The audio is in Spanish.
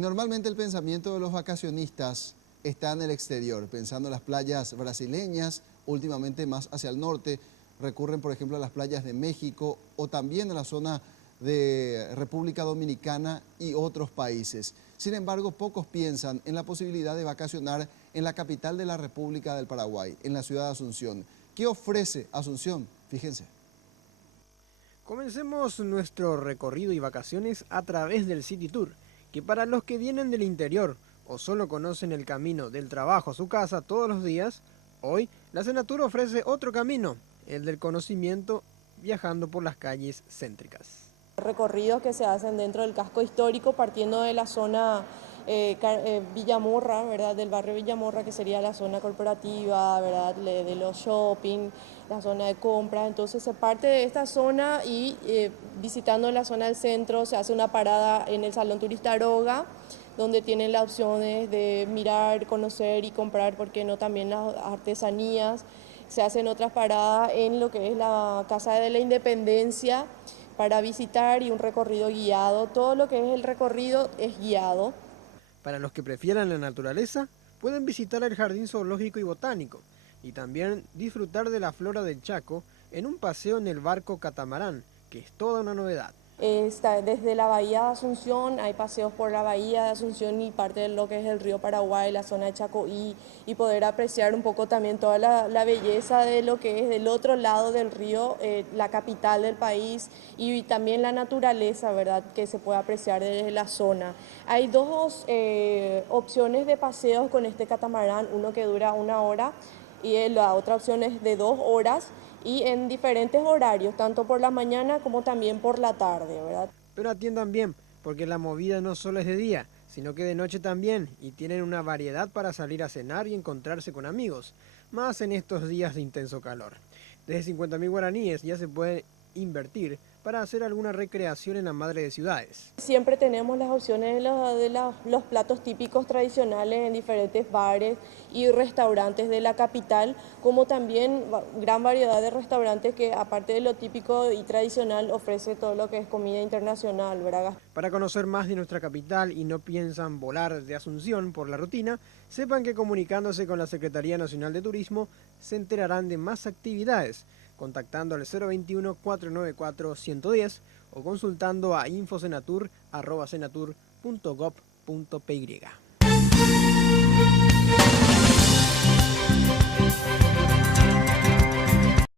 Normalmente el pensamiento de los vacacionistas está en el exterior, pensando en las playas brasileñas, últimamente más hacia el norte, recurren por ejemplo a las playas de México o también a la zona de República Dominicana y otros países. Sin embargo, pocos piensan en la posibilidad de vacacionar en la capital de la República del Paraguay, en la ciudad de Asunción. ¿Qué ofrece Asunción? Fíjense. Comencemos nuestro recorrido y vacaciones a través del City Tour, que para los que vienen del interior o solo conocen el camino del trabajo a su casa todos los días, hoy la Senatur ofrece otro camino, el del conocimiento viajando por las calles céntricas. Recorridos que se hacen dentro del casco histórico partiendo de la zona Villamorra, ¿verdad? Del barrio Villamorra, que sería la zona corporativa, ¿verdad? De los shopping, la zona de compras. Entonces se parte de esta zona y visitando la zona del centro se hace una parada en el Salón Turista Aroga, donde tienen las opciones de mirar, conocer y comprar, ¿por qué no?, también las artesanías. Se hacen otras paradas en lo que es la Casa de la Independencia para visitar y un recorrido guiado. Todo lo que es el recorrido es guiado. Para los que prefieran la naturaleza, pueden visitar el Jardín Zoológico y Botánico y también disfrutar de la flora del Chaco en un paseo en el barco catamarán, que es toda una novedad. Desde la bahía de Asunción, hay paseos por la bahía de Asunción y parte de lo que es el río Paraguay, la zona de Chacoí, y poder apreciar un poco también toda la belleza de lo que es del otro lado del río, la capital del país, y también la naturaleza, ¿verdad?, que se puede apreciar desde la zona. Hay dos opciones de paseos con este catamarán, uno que dura 1 hora y la otra opción es de 2 horas, y en diferentes horarios, tanto por la mañana como también por la tarde, ¿verdad? Pero atiendan bien, porque la movida no solo es de día, sino que de noche también, y tienen una variedad para salir a cenar y encontrarse con amigos, más en estos días de intenso calor. Desde 50.000 guaraníes ya se puede invertir para hacer alguna recreación en la madre de ciudades. Siempre tenemos las opciones de los platos típicos tradicionales en diferentes bares y restaurantes de la capital, como también gran variedad de restaurantes que, aparte de lo típico y tradicional, ofrece todo lo que es comida internacional, ¿verdad? Para conocer más de nuestra capital y no piensan volar de Asunción por la rutina, sepan que comunicándose con la Secretaría Nacional de Turismo se enterarán de más actividades, contactando al 021-494-110 o consultando a infosenatur@senatur.gov.py.